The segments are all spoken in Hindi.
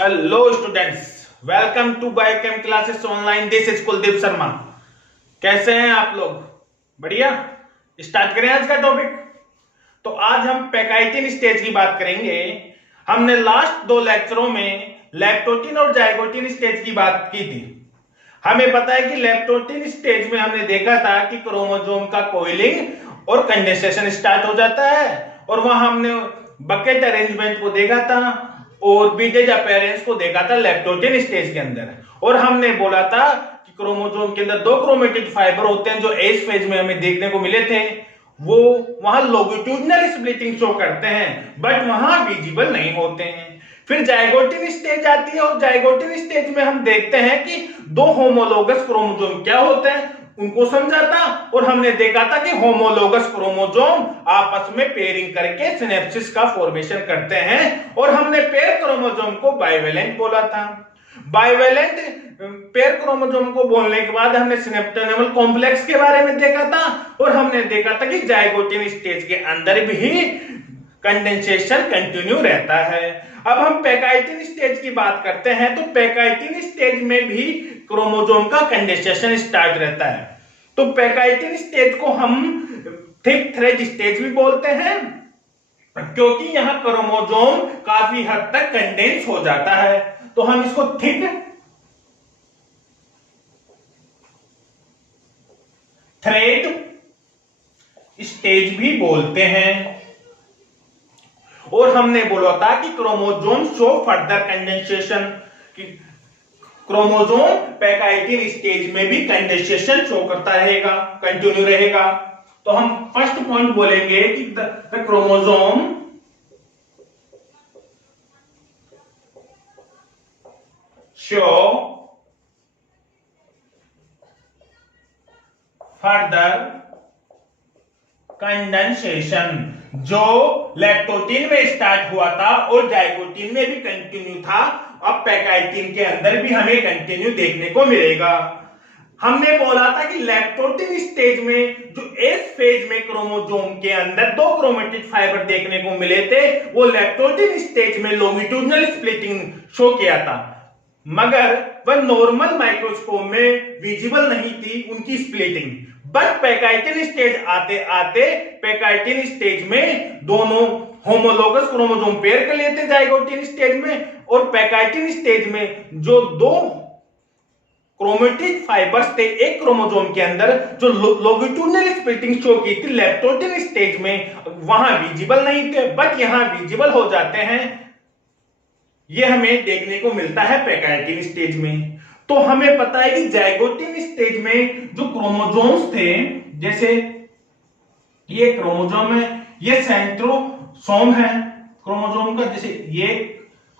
Hello students, welcome to biochem classes online. This is Kuldeep Sharma. कैसे हैं आप लोग? बढ़िया। स्टार्ट करें आज का टॉपिक। तो आज हम पैकाइटिन स्टेज की बात करेंगे। हमने लास्ट दो लेक्चरों में लैक्टोटिन और जाइगोटिन स्टेज की बात की थी। हमें पता है कि लैक्टोटिन स्टेज में हमने देखा था कि क्रोमोसोम का कोइलिंग और कंडेंसेशन स्टार्ट हो जाता है, और वहां हमने बकेट अरेंजमेंट को देखा था और बीटेज अपीयरेंस को देखा था लैक्टोटिन स्टेज के अंदर। और हमने बोला था कि क्रोमोसोम के अंदर दो क्रोमेटिड फाइबर होते हैं जो एस फेज में हमें देखने को मिले थे। वो वहां लॉन्गिट्यूडिनल स्प्लिटिंग शो करते हैं बट वहां विजिबल नहीं होते हैं। फिर जाइगोटिन स्टेज आती है और जाइगोटिन स्टेज में हम देखते हैं कि दो होमोलोगस क्रोमोसोम क्या होते हैं उनको समझा था, और हमने देखा था कि होमोलोगस क्रोमोसोम आपस में पेयरिंग करके सिनेप्सिस का फॉर्मेशन करते हैं, और हमने पेयर क्रोमोसोम को बाइवेलेंट बोला था। बाइवेलेंट पेयर क्रोमोसोम को बोलने के बाद हमने सिनेप्टोनेमल कॉम्प्लेक्स के बारे में देखा था, और हमने देखा था कि जाइगोटिन स्टेज के अंदर भी कंडेंसेशन कंटिन्यू रहता है। अब हम पैकाइटिन स्टेज की बात करते हैं, तो पैकाइटिन स्टेज में भी क्रोमोसोम का कंडेंसेशन स्टार्ट रहता है। तो पैकाइटिन स्टेज को हम थिक थ्रेड स्टेज भी बोलते हैं, क्योंकि यहां क्रोमोसोम काफी हद तक कंडेंस हो जाता है, तो हम इसको थिक थ्रेड स्टेज भी बोलते हैं। और हमने बोला था कि chromosome show further condensation, chromosome pachytene stage में भी कंडेंसेशन शो करता रहेगा, कंटिन्यू रहेगा। तो हम फर्स्ट पॉइंट बोलेंगे कि the chromosome show further condensation, जो लैक्टोटिन में स्टार्ट हुआ था और जाइगोटिन में भी कंटिन्यू था, अब पैकाइटिन के अंदर भी हमें कंटिन्यू देखने को मिलेगा। हमने बोला था कि लैक्टोटिन स्टेज में जो एस फेज में क्रोमोसोम के अंदर दो क्रोमेटिड फाइबर देखने को मिले थे, वो लैक्टोटिन स्टेज में लॉन्गिट्यूडिनल स्प्लिटिंग शो किया था, मगर वह नॉर्मल माइक्रोस्कोप में विजिबल नहीं थी उनकी स्प्लिटिंग। बट पैकाइटिन स्टेज आते आते पैकाइटिन स्टेज में दोनों होमोलोगस क्रोमोसोम पेयर कर लेते जाइगोटिन स्टेज में, और पैकाइटिन स्टेज में जो दो क्रोमेटिड फाइबर्स थे एक क्रोमोसोम के अंदर जो लॉन्गिट्यूडिनल स्प्लिटिंग शो की थी लैक्टोटिन स्टेज में, वहां विजिबल नहीं थे बट यहां विजिबल हो जाते हैं। यह हमें देखने को मिलता है पैकाइटिन स्टेज में। तो हमें पता है कि जाइगोटिन स्टेज में जो क्रोमोसोम्स थे, जैसे ये क्रोमोसोम है, ये सेंट्रोसोम है क्रोमोसोम का, जैसे ये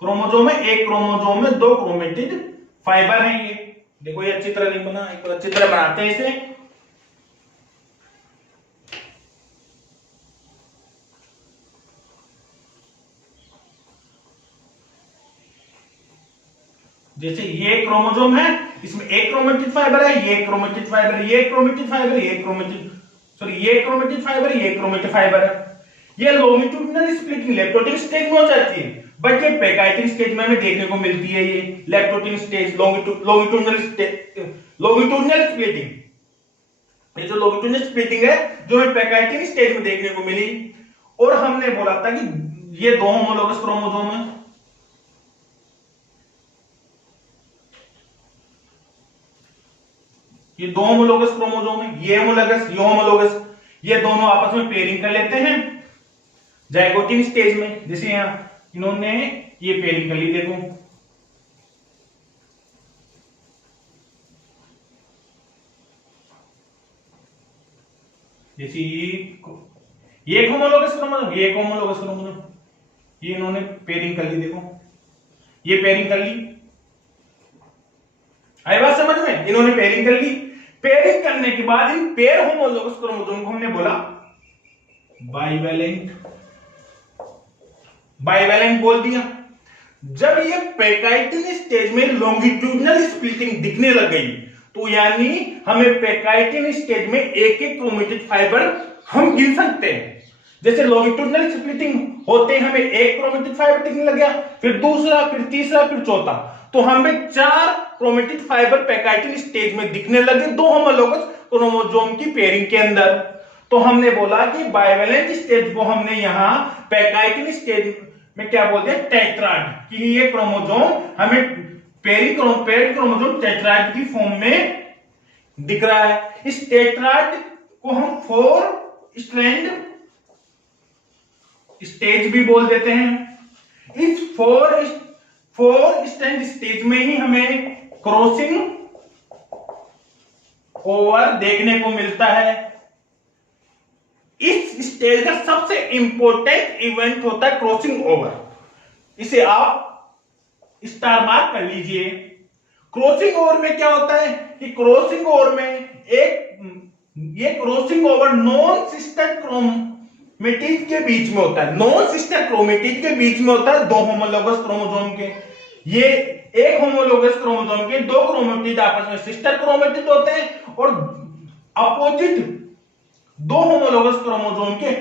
क्रोमोसोम है, एक क्रोमोसोम में दो क्रोमेटिड फाइबर हैं। ये देखो, ये अच्छी तरह नहीं बना, एक बार अच्छी तरह बनाते हैं इसे। जैसे ये क्रोमोसोम है, इसमें एक क्रोमेटिड फाइबर है, ये क्रोमेटिड फाइबर, ये क्रोमेटिड फाइबर, ये क्रोमेटिड ये क्रोमेटिड फाइबर, ये क्रोमेटिड फाइबर है। ये लॉन्गिट्यूडिनल स्प्लिटिंग लैक्टोटिन स्टेज में हो जाती है, बट ये पैकाइटिन स्टेज में हमें देखने को मिलती है। ये लैक्टोटिन स्टेज लॉन्गिट्यूडिनल स्प्लिटिंग, ये जो लॉन्गिट्यूडिनल स्प्लिटिंग है जो हमें पैकाइटिन स्टेज में देखने को मिली। और हमने बोला था कि ये दो होमोलोगस क्रोमोसोम है, ये दो होमोलोगस क्रोमोसोम है, ये होमोलोगस, ये होमोलोगस, ये दोनों आपस में पेयरिंग कर लेते हैं जाइगोटिन स्टेज में। जैसे यहां इन्होंने ये पेयरिंग कर ली, देखो जैसे ये होमोलोगस क्रोमोसोम, ये होमोलोगस क्रोमोसोम, ये इन्होंने पेयरिंग कर ली, देखो ये पेयरिंग कर ली। आई बात समझ में? इन्होंने पेयरिंग कर ली। पेयरिंग करने के बाद इन पेयर होमोलोगस क्रोमोसोम को हमने बोला बाइवेलेंट, बाइवेलेंट बोल दिया। जब ये पैकाइटिन स्टेज में लॉन्गिट्यूडिनल स्प्लिटिंग दिखने लग गई, तो यानी हमें पैकाइटिन स्टेज में एक एक क्रोमेटिड फाइबर हम गिन सकते हैं। जैसे लॉन्गिट्यूडनल स्प्लिटिंग होते हमें एक क्रोमेटिड फाइबर दिखने लग गया, फिर दूसरा, फिर तीसरा, फिर चौथा, तो हमें 4 क्रोमेटिड फाइबर पैकाइटिन स्टेज में दिखने लगे 2 होमोलोगस क्रोमोसोम की पेयरिंग के अंदर। तो हमने बोला कि बाइवेलेंट स्टेज को हमने यहां पैकाइटिन स्टेज में क्या बोलते हैं, टेट्राड, कि ये क्रोमोसोम हमें पेयरिंग क्रोमोसोम टेट्राड की फॉर्म में दिख रहा है। इस टेट्राड को हम 4 स्ट्रैंड स्टेज भी बोल देते हैं। इस 4 स्ट्रैंड स्टेज में ही हमें क्रॉसिंग ओवर देखने को मिलता है। इस स्टेज का सबसे इंपॉर्टेंट इवेंट होता है क्रॉसिंग ओवर, इसे आप स्टार मार्क कर लीजिए। क्रॉसिंग ओवर में क्या होता है कि क्रॉसिंग ओवर में ये crossing over non sister chromatid के बीच में होता है। नॉन सिस्टर क्रोमेटिड के बीच में होता है 2 होमोलोगस क्रोमोसोम के। ये एक होमोलोगस क्रोमोसोम के 2 क्रोमेटिड आपस में सिस्टर क्रोमेटिड होते हैं और अपोजिट 2 होमोलोगस क्रोमोसोम के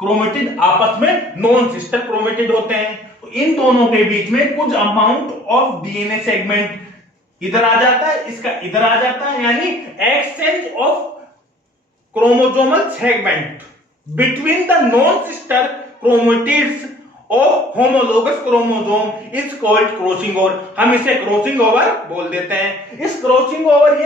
क्रोमेटिड आपस में नॉन सिस्टर क्रोमेटिड होते हैं। तो इन दोनों के बीच में कुछ अमाउंट ऑफ डीएनए सेगमेंट इधर आ जाता है, इसका इधर आ जाता है, यानी exchange of chromosomal segment between the non sister chromatids of homologous chromosome is called crossing over. हम इसे क्रॉसिंग ओवर बोल देते हैं। इस crossing over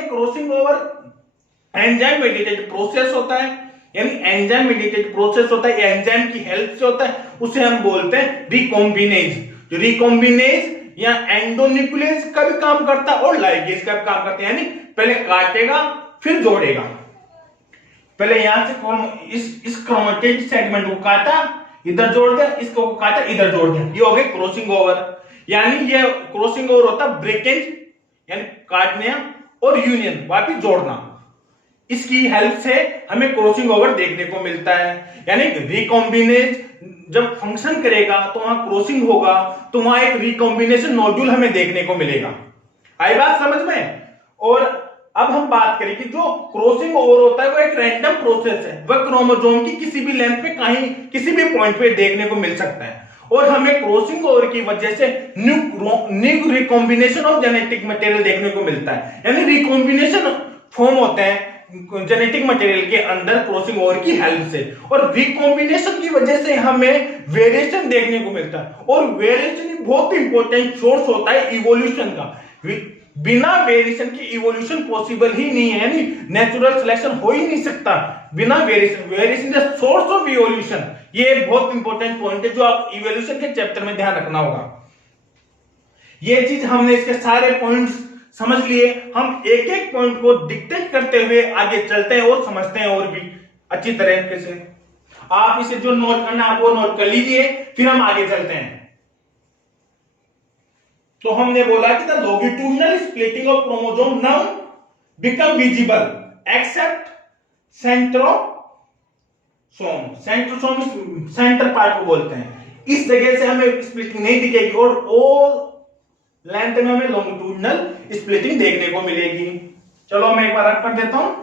enzyme mediated process होता है, यानी एंजाइम मेडिएटेड प्रोसेस होता है, एंजाइम की हेल्प से होता है, उसे हम बोलते हैं रिकॉम्बिनेज। जो रिकॉम्बिनेज या एंडोन्यूक्लियस का भी काम करता है और लाइगेज का भी काम करता है, यानी पहले काटेगा फिर जोड़ेगा। पहले यहां से इस क्रोमेटिड सेगमेंट को काटा, इधर जोड़ दिया, इसको काटा, इधर जोड़ दिया, ये हो गया क्रॉसिंग ओवर। यानी ये क्रॉसिंग ओवर होता है ब्रेकेज, यानी काटने और यूनियन वापिस जोड़ना। इसकी हेल्प से हमें क्रॉसिंग ओवर देखने को मिलता है। यानी रिकॉम्बिनेज जब फंक्शन करेगा तो वहां क्रॉसिंग होगा, तो वहां एक रिकॉम्बिनेशन नोड्यूल हमें देखने को मिलेगा। आई बात समझ में? और अब हम बात करें कि जो क्रॉसिंग ओवर होता है वो एक रैंडम प्रोसेस है, वह क्रोमोसोम की किसी भी लेंथ पे कहीं किसी भी पॉइंट पे देखने को मिल सकता है। और हमें क्रॉसिंग ओवर की वजह से new recombination of genetic material देखने को मिलता है, यानी रिकॉम्बिनेशन फॉर्म होते हैं जेनेटिक मटेरियल के अंदर क्रॉसिंग ओवर की हेल्प से। और रिकॉम्बिनेशन की वजह से हमें वेरिएशन देखने को मिलता है, और वेरिएशन बहुत इंपॉर्टेंट सोर्स होता है इवोल्यूशन का। बिना वेरिएशन की इवोल्यूशन पॉसिबल ही नहीं है, यानी नेचुरल सिलेक्शन हो ही नहीं सकता बिना variation. Variation the source of evolution, ये एक बहुत इंपॉर्टेंट पॉइंट है जो आप इवोल्यूशन के चैप्टर में ध्यान रखना होगा। ये चीज हमने इसके सारे पॉइंट्स समझ लिए। हम एक एक पॉइंट को डिक्टेट करते हुए आगे चलते हैं और समझते हैं और भी अच्छी तरीके से। आप इसे जो नोट करना है आप वो नोट कर लीजिए, फिर हम आगे चलते हैं। तो हमने बोला कि the longitudinal splitting of chromosome now become visible except centrosome. Centrosome centre part को बोलते हैं। इस जगह से हमें स्प्लिटिंग नहीं दिखेगी और लेंथ में हमें लॉन्गिट्यूडनल स्प्लिटिंग देखने को मिलेगी। चलो मैं एक बार रख कर देता हूं।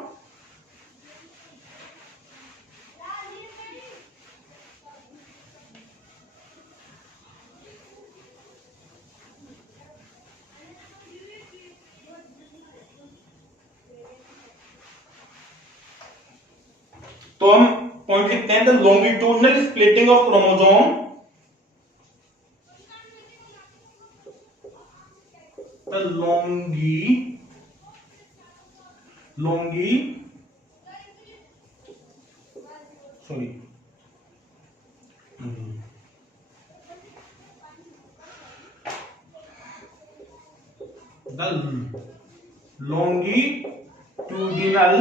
तो हम पॉइंट लिखते हैं the longitudinal splitting of chromosome, the longitudinal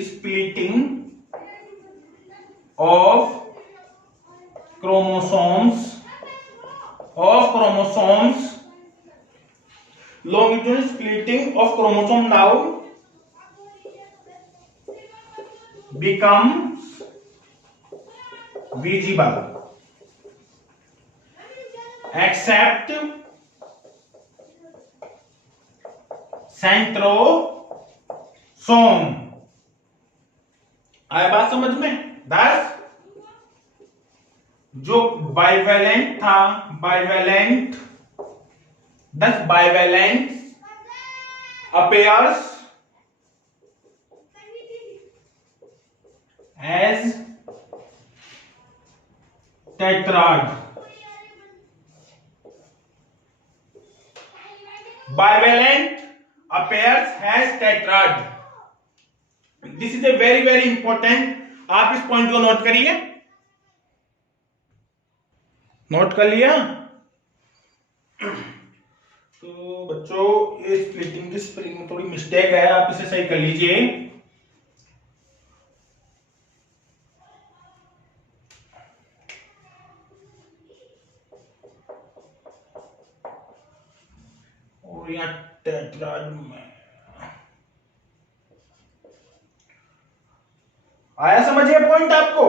splitting of chromosomes longitudinal splitting of chromosome now becomes visible except centrosome सोम। आया बात समझ में? 10 जो बाइवेलेंट था, bivalent 10 bivalent appears as tetrad. Bivalent appears as tetrad. This is a very very important. आप इस पॉइंट को नोट करिए। नोट कर लिया? तो बच्चों ये स्प्लिटिंग की स्पेलिंग में थोड़ी मिस्टेक है, आप इसे सही कर लीजिए। और यहाँ टेट्राड में आया समझिए पॉइंट आपको?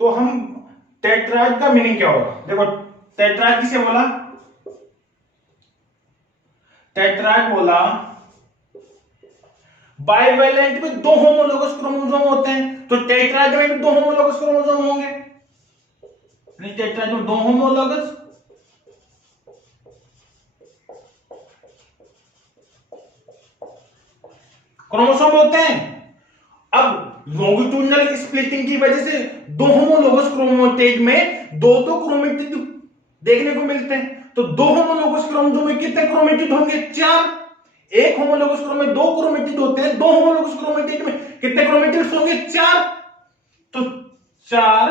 तो हम टेट्राड का मीनिंग क्या होगा? देखो टेट्राड किसे बोला? टेट्राड बोला बाइवेलेंट में 2 होमोलोगस क्रोमोसोम होते हैं, तो टेट्राड में भी 2 होमोलोगस क्रोमोसोम होंगे। नहीं, टेट्राड में 2 होमोलोगस क्रोमोसोम होते हैं। अब लॉन्गिट्यूडनल स्प्लिटिंग की वजह से 2 होमोलोगस क्रोमेटिड में 2 क्रोमेटिड देखने को मिलते हैं। तो 2 होमोलोगस क्रोमोसोम में कितने क्रोमेटिड होंगे? 4। एक होमोलोगस क्रोमेटिड में 2 क्रोमेटिड होते हैं, 2 होमोलोगस क्रोमेटिड में कितने क्रोमेटिड्स होंगे? 4। तो 4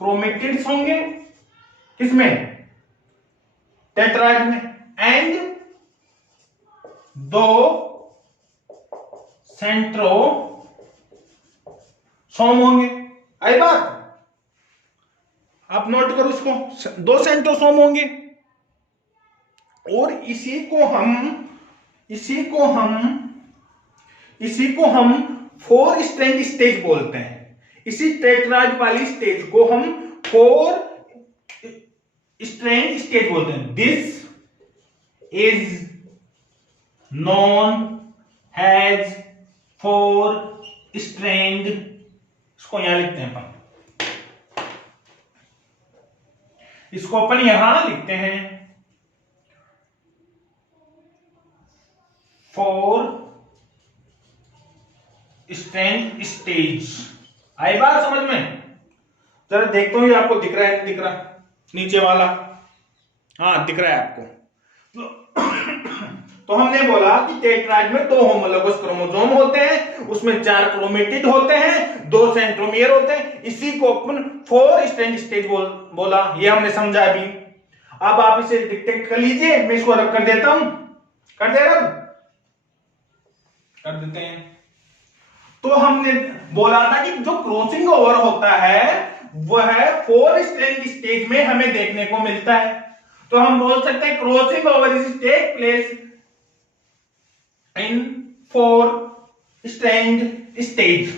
क्रोमेटिड्स होंगे किसमें? टेट्राड में। एंड 2 सेंट्रोसोम होंगे। आई बात? आप नोट करो इसको, 2 सेंट्रोसोम होंगे। और इसी को हम 4 स्ट्रैंड स्टेज बोलते हैं। इसी टेट्राड वाली स्टेज को हम 4 स्ट्रैंड स्टेज बोलते हैं। This is known as 4 strand, इसको यहां लिखते हैं अपन, इसको अपन यहां लिखते हैं 4 स्ट्रैंड स्टेज। आई बात समझ में? जरा देखता हूं ये आपको दिख रहा है, नहीं दिख रहा? नीचे वाला हाँ दिख रहा है आपको। तो हमने बोला कि टेट्राड में 2 होमोलोगस क्रोमोसोम होते हैं, उसमें 4 क्रोमेटिड होते हैं, 2 सेंट्रोमियर होते हैं। इसी को अपन 4 स्ट्रैंड स्टेज बोला। ये हमने समझा अभी। अब आप इसे डिक्टेट कर लीजिए, मैं इसको रब कर देता हूं। कर दे रब? कर देते हैं। तो हमने बोला था कि जो क्रॉसिंग ओवर होता है वह 4 स्ट्रैंड स्टेज में हमें देखने को मिलता है। तो हम बोल सकते हैं crossing over is take place in 4 strand stage.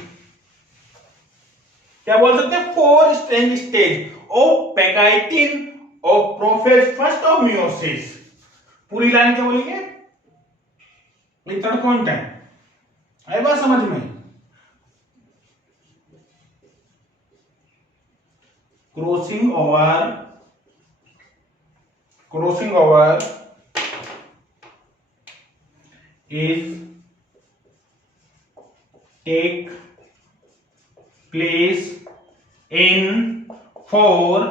क्या बोल सकते हैं? 4 strand stage of pachytene of prophase first of meiosis. पूरी लाइन क्या बोलेंगे? ये थर्ड पॉइंट है। आई बात समझ में? Crossing over is take place in 4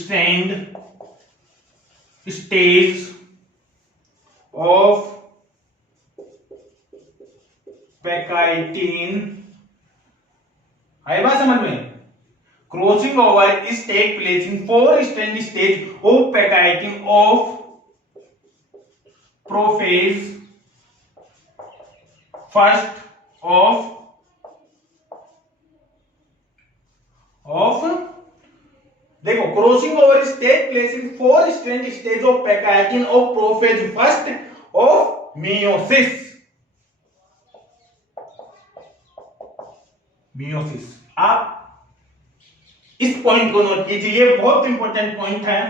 strand stage of pachytene. आई बात समझ में? Crossing over is take place in 4 strand stage of pachytene of prophase first of देखो crossing over is take place in 4 strand stage of pachytene of prophase first of meiosis. आप इस पॉइंट को नोट कीजिए, ये बहुत इंपॉर्टेंट पॉइंट है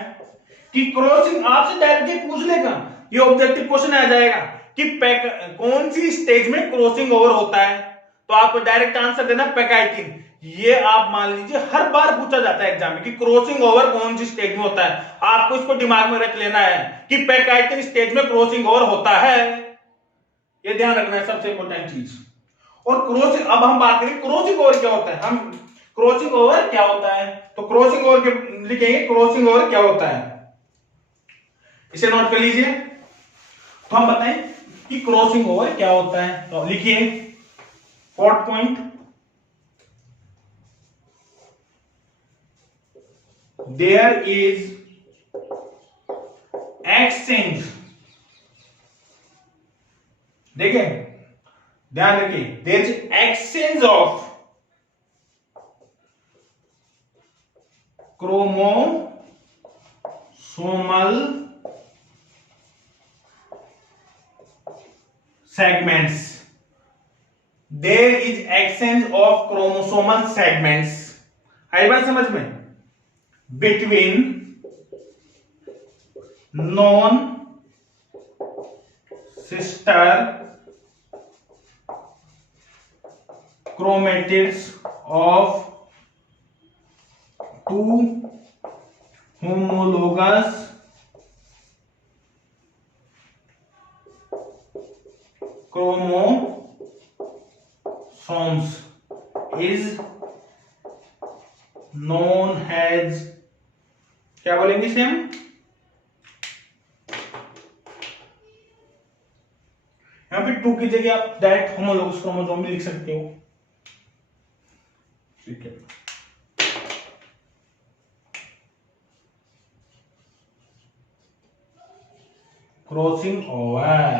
कि क्रॉसिंग आपसे डायरेक्टली पूछ लेगा ये ऑब्जेक्टिव क्वेश्चन आ जाएगा कि कौन सी स्टेज में क्रॉसिंग ओवर होता है, तो आपको डायरेक्ट आंसर देना पैकाइटिन। ये आप मान लीजिए हर बार पूछा जाता है एग्जाम में कि क्रॉसिंग ओवर कौन सी स्टेज में होता है, आपको इसको दिमाग में रख लेना है कि पैकाइटिन स्टेज में क्रॉसिंग ओवर होता है, ये ध्यान रखना है, सबसे इंपॉर्टेंट चीज। और क्रॉसिंग, अब हम बात करें क्रॉसिंग ओवर क्या होता है। हम क्रॉसिंग ओवर क्या होता है, तो क्रॉसिंग ओवर के लिखेंगे क्रॉसिंग ओवर क्या होता है, इसे नोट कर लीजिए। तो हम बताएं कि क्रॉसिंग ओवर क्या होता है, तो लिखिए 4th point, there is exchange, देखिए ध्यान रखिए, there is exchange of chromosomal segments, there is exchange of chromosomal segments, आई बात समझ में, between non sister chromatids of two homologous chromosomes is known as, क्या बोलेंगे इसे हम, यहां पे 2 की जगह आप डायरेक्ट होमोलोगस क्रोमोसोम भी लिख सकते हो, ठीक है। क्रॉसिंग ओवर,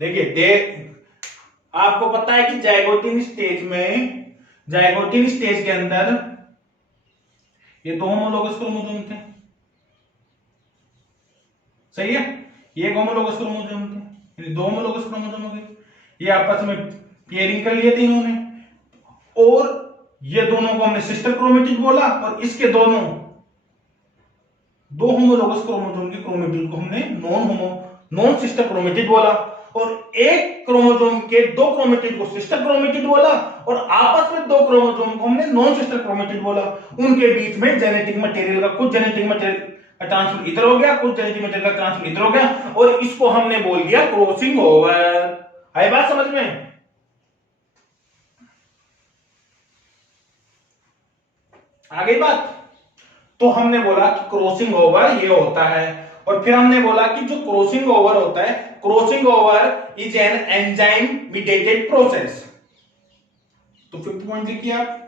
देखिए आपको पता है कि जाइगोटिन स्टेज के अंदर ये 2 होमोलोगस क्रोमोसोम थे, सही है, ये एक होमोलोगस क्रोमोसोम थे, यानी 2 होमोलोगस क्रोमोसोम हो गए, ये आपस में पेयरिंग कर लिए थे इन्होंने, और ये दोनों को हमने सिस्टर क्रोमेटिड बोला, और इसके दोनों 2 होमोलोगस क्रोमोसोम के क्रोमेटिड को हमने नॉन सिस्टर क्रोमेटिड बोला, और एक क्रोमोसोम के 2 क्रोमेटिड को सिस्टर क्रोमेटिड बोला, और आपस में 2 क्रोमोसोम को हमने नॉन सिस्टर क्रोमेटिड बोला। उनके बीच में जेनेटिक मटेरियल का, कुछ जेनेटिक मटेरियल का ट्रांसफर इधर हो गया, कुछ जेनेटिक मटेरियल का ट्रांसफर इधर हो गया, और इसको हमने बोल दिया क्रॉसिंग ओवर। आई बात समझ में, आ गई बात। तो हमने बोला कि क्रॉसिंग ओवर ये होता है, और फिर हमने बोला कि जो क्रॉसिंग ओवर होता है, crossing over is an enzyme mediated process. तो 5th पॉइंट लिखिए आप,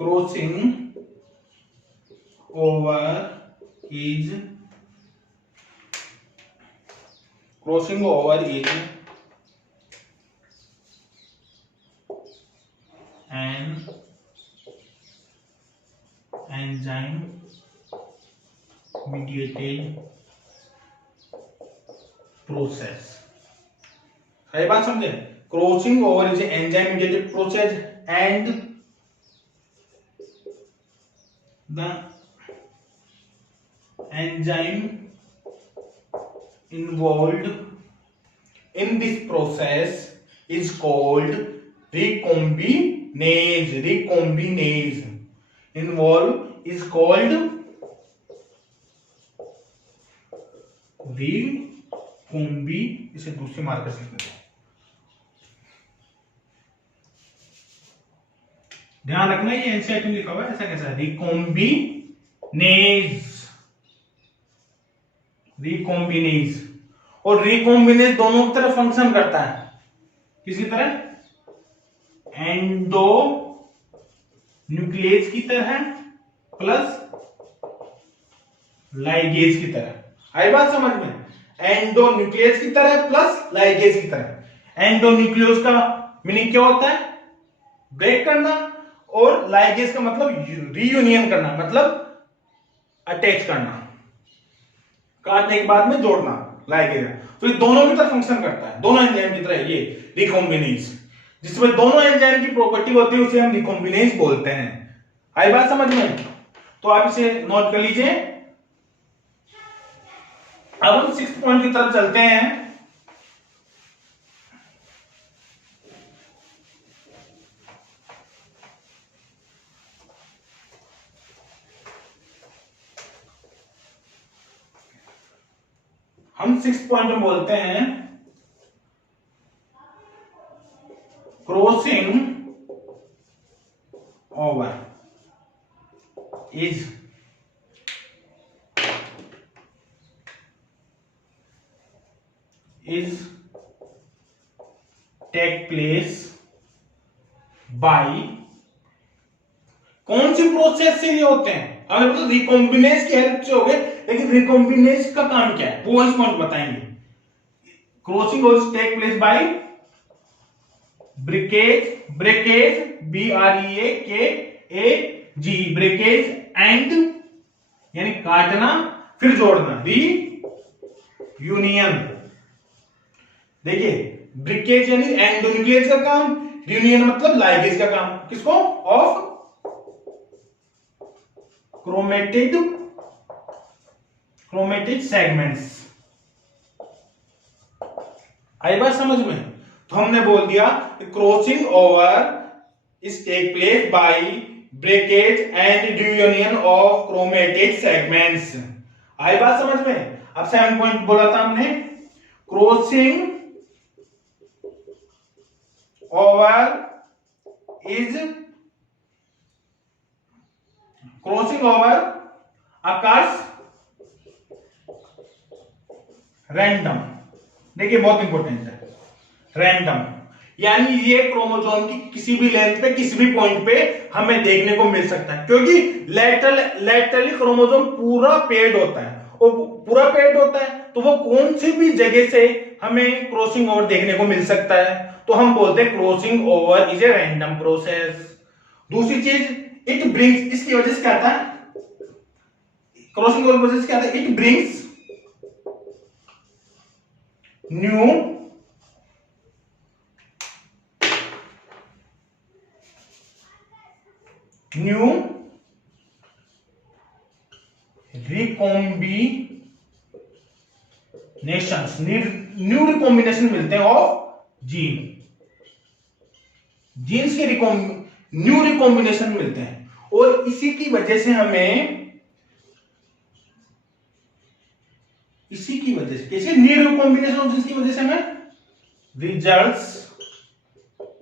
crossing over is an enzyme mediated process, सही बात समझे। Crossing over is enzyme mediated process and the enzyme involved in this process is called recombinase. Involved is called इसे दूसरे मार्कर से लिखते हैं, ध्यान रखना ये एनसीईआरटी में लिखा हुआ है, ऐसा कैसा है, रिकॉम्बिनेज। और रिकॉम्बिनेज दोनों की तरफ फंक्शन करता है, किसकी तरह, एंडो न्यूक्लियस की तरह प्लस लाइगेज की तरह। आई बात समझ में, एंडो न्यूक्लियस की तरह प्लस लाइगेज की तरह। एंडो न्यूक्लियस का मीनिंग क्या होता है, ब्रेक करना, और लाइगेज का मतलब रीयूनियन करना, मतलब अटैच करना, काटने के बाद में जोड़ना, लाइगेज। तो ये दोनों की तरह फंक्शन करता है, दोनों एंजाइम की तरह, ये रिकॉम्बिनेज, जिसमें दोनों एंजाइम की प्रॉपर्टी होती है उसे हम रिकॉम्बिनेज बोलते हैं। आई बात समझ में। तो आप इसे नोट कर लीजिए, अब हम 6th पॉइंट की तरफ चलते हैं। हम 6th पॉइंट में बोलते हैं crossing over is take place by, कौन सी प्रोसेस से ये होते हैं? हमें तो रिकॉम्बिनेज की हेल्प से हो गए, लेकिन रिकॉम्बिनेज का काम क्या है वो इस पॉइंट बताएंगे। Crossing over take place by breakage BREAKAG breakage and यानी काटना फिर जोड़ना, यूनियन। देखिए ब्रेकेज यानी एंडोन्यूक्लियस का काम, यूनियन मतलब लाइगेज का काम। किसको? Of chromatid segments. आई बात समझ में? तो हमने बोल दिया crossing over is take place by breakage and union of chromatid segments. आई बात समझ में? अब 7 पॉइंट बोला था हमने क्रॉसिंग ओवर अकर्स रैंडम। देखिए बहुत इंपॉर्टेंट है रैंडम, यानी ये क्रोमोसोम की किसी भी लेंथ पे किसी भी पॉइंट पे हमें देखने को मिल सकता है, क्योंकि लेटरली क्रोमोसोम पूरा पेड होता है, और पूरा पेड होता है तो वो कौन सी भी जगह से हमें क्रॉसिंग ओवर देखने को मिल सकता है। तो हम बोलते हैं crossing over is a random process. दूसरी चीज इट ब्रिंग्स, इसकी वजह से क्या आता है क्रॉसिंग ओवर प्रोसेस क्या आता है? इट ब्रिंग्स न्यू रिकॉम्बिनेशन मिलते हैं ऑफ जीन्स के न्यू रिकॉम्बिनेशन मिलते हैं, और इसी की वजह से कैसे न्यू रिकॉम्बिनेशन ऑफ जीन्स की वजह से हमें रिजल्ट्स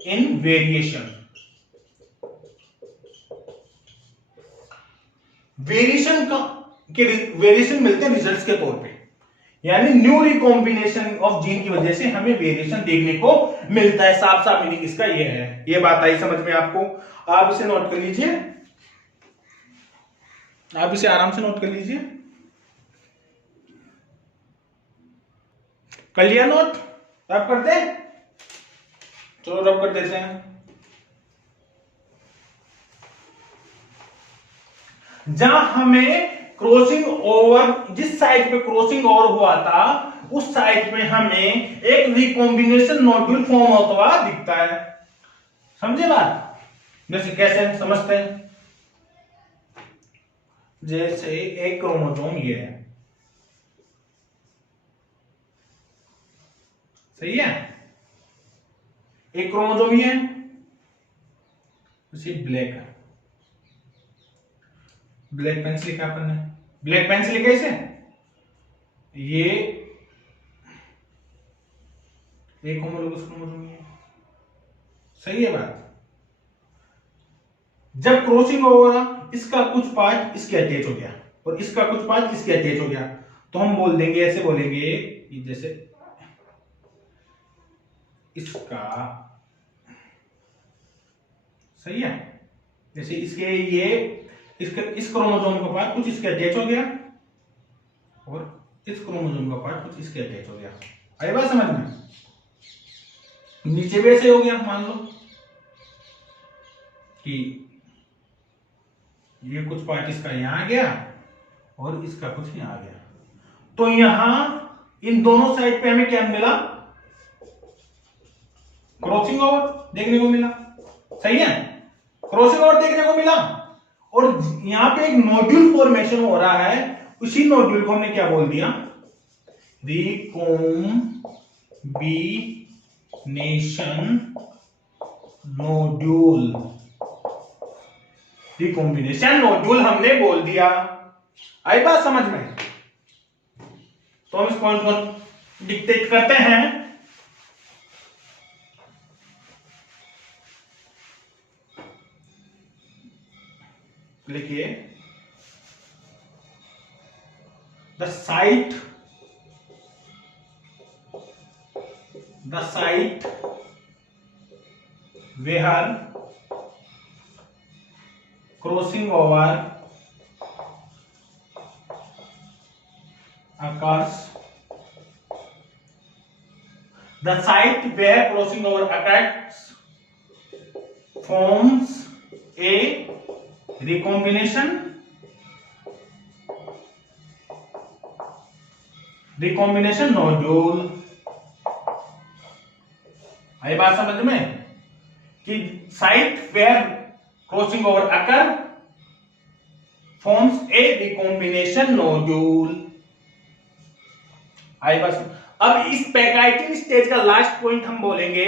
इन वेरिएशन मिलते हैं रिजल्ट्स के तौर पे, यानी न्यू रिकॉम्बिनेशन ऑफ जीन की वजह से हमें वेरिएशन देखने को मिलता है। साफ साफ मीनिंग इसका ये है। ये बात आई समझ में आपको? आप इसे नोट कर लीजिए, आप इसे आराम से नोट कर लीजिए। कर लिया नोट? रब करते हैं, चलो रब कर देते हैं। जहां हमें क्रॉसिंग ओवर, जिस साइड पे क्रॉसिंग ओवर हुआ था उस साइड पे हमें एक रिकॉम्बिनेशन नोड्यूल फॉर्म होता हुआ दिखता है। समझे बात? जैसे कैसे समझते हैं? जैसे एक क्रोमोसोम ये है, सही है, एक क्रोमोसोम ये है, ब्लैक है, ब्लैक पेन से लिखा अपन ने, ब्लैक पेन से लिखा इसे, ये एक होमोलोगस क्रोमोसोम है, सही है बात। जब क्रॉसिंग ओवर इसका कुछ पार्ट इसके अटैच हो गया और इसका कुछ पार्ट इसके अटैच हो गया, तो हम बोल देंगे, ऐसे बोलेंगे कि जैसे इसका, सही है, जैसे इसके ये इस क्रोमोसोम का पार्ट कुछ इसके अटैच हो गया और इस क्रोमोसोम का पार्ट कुछ इसके अटैच हो गया। आई बात समझ में? नीचे भी ऐसे हो गया, मान लो कि ये कुछ पार्ट इसका यहां आ गया और इसका कुछ यहां आ गया, तो यहां इन दोनों साइड पे हमें क्या मिला? क्रॉसिंग ओवर देखने को मिला, सही है, क्रॉसिंग ओवर देखने को मिला। और यहां पे एक नोड्यूल फॉर्मेशन हो रहा है, उसी नोड्यूल को हमने क्या बोल दिया? Recombination nodule. रिकॉम्बिनेशन नोड्यूल हमने बोल दिया। आई बात समझ में? तो हम इस पॉइंट को डिक्टेट करते हैं। लिखिए, the site where crossing over occurs, the site where crossing over occurs forms a recombination nodule. आई बात समझ में कि site where crossing over occur forms a recombination nodule. आई बात। अब इस पैकाइटिन स्टेज का लास्ट पॉइंट हम बोलेंगे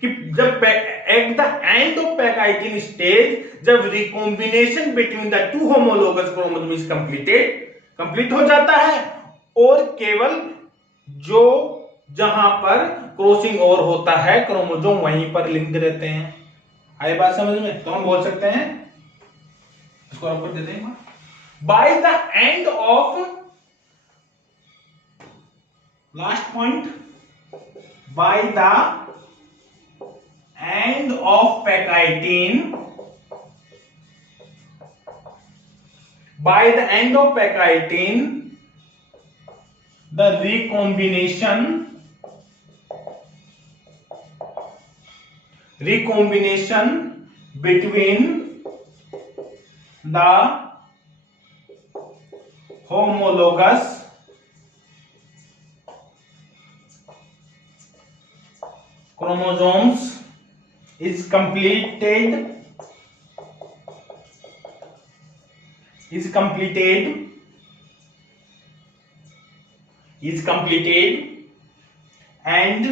कि जब at the end of pachytene stage, जब recombination between the two homologous chromosome is complete हो जाता है और केवल जो जहां पर क्रॉसिंग ओवर होता है क्रोमोसोम वहीं पर लिंक्ड रहते हैं। आई बात समझ में? तो हम बोल सकते हैं, इसको आपको दे देंगे, by the end of last point, by the end of pachytene, by the end of pachytene the recombination between the homologous chromosomes is completed and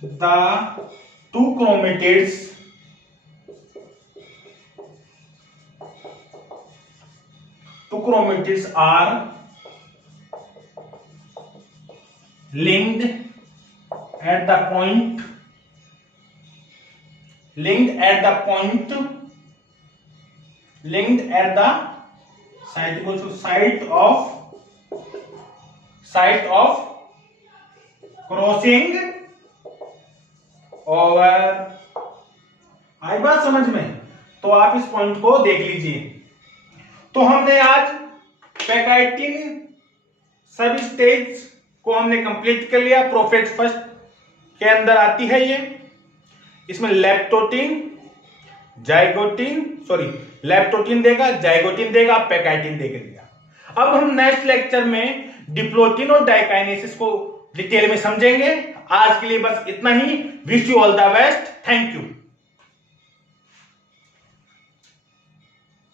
the two chromatids are linked at the site of crossing over. आई बात समझ में? तो आप इस पॉइंट को देख लीजिए। तो हमने आज पैकाइटिन सब स्टेज को हमने कंप्लीट कर लिया। प्रोफेज फर्स्ट के अंदर आती है ये। इसमें लैप्टोटिन देगा, जाइगोटिन देगा, पैकाइटिन देगा। अब हम नेक्स्ट लेक्चर में डिप्लोटिन और डाइकाइनेसिस को डिटेल में समझेंगे। आज के लिए बस इतना ही। Wish you all the best. Thank you.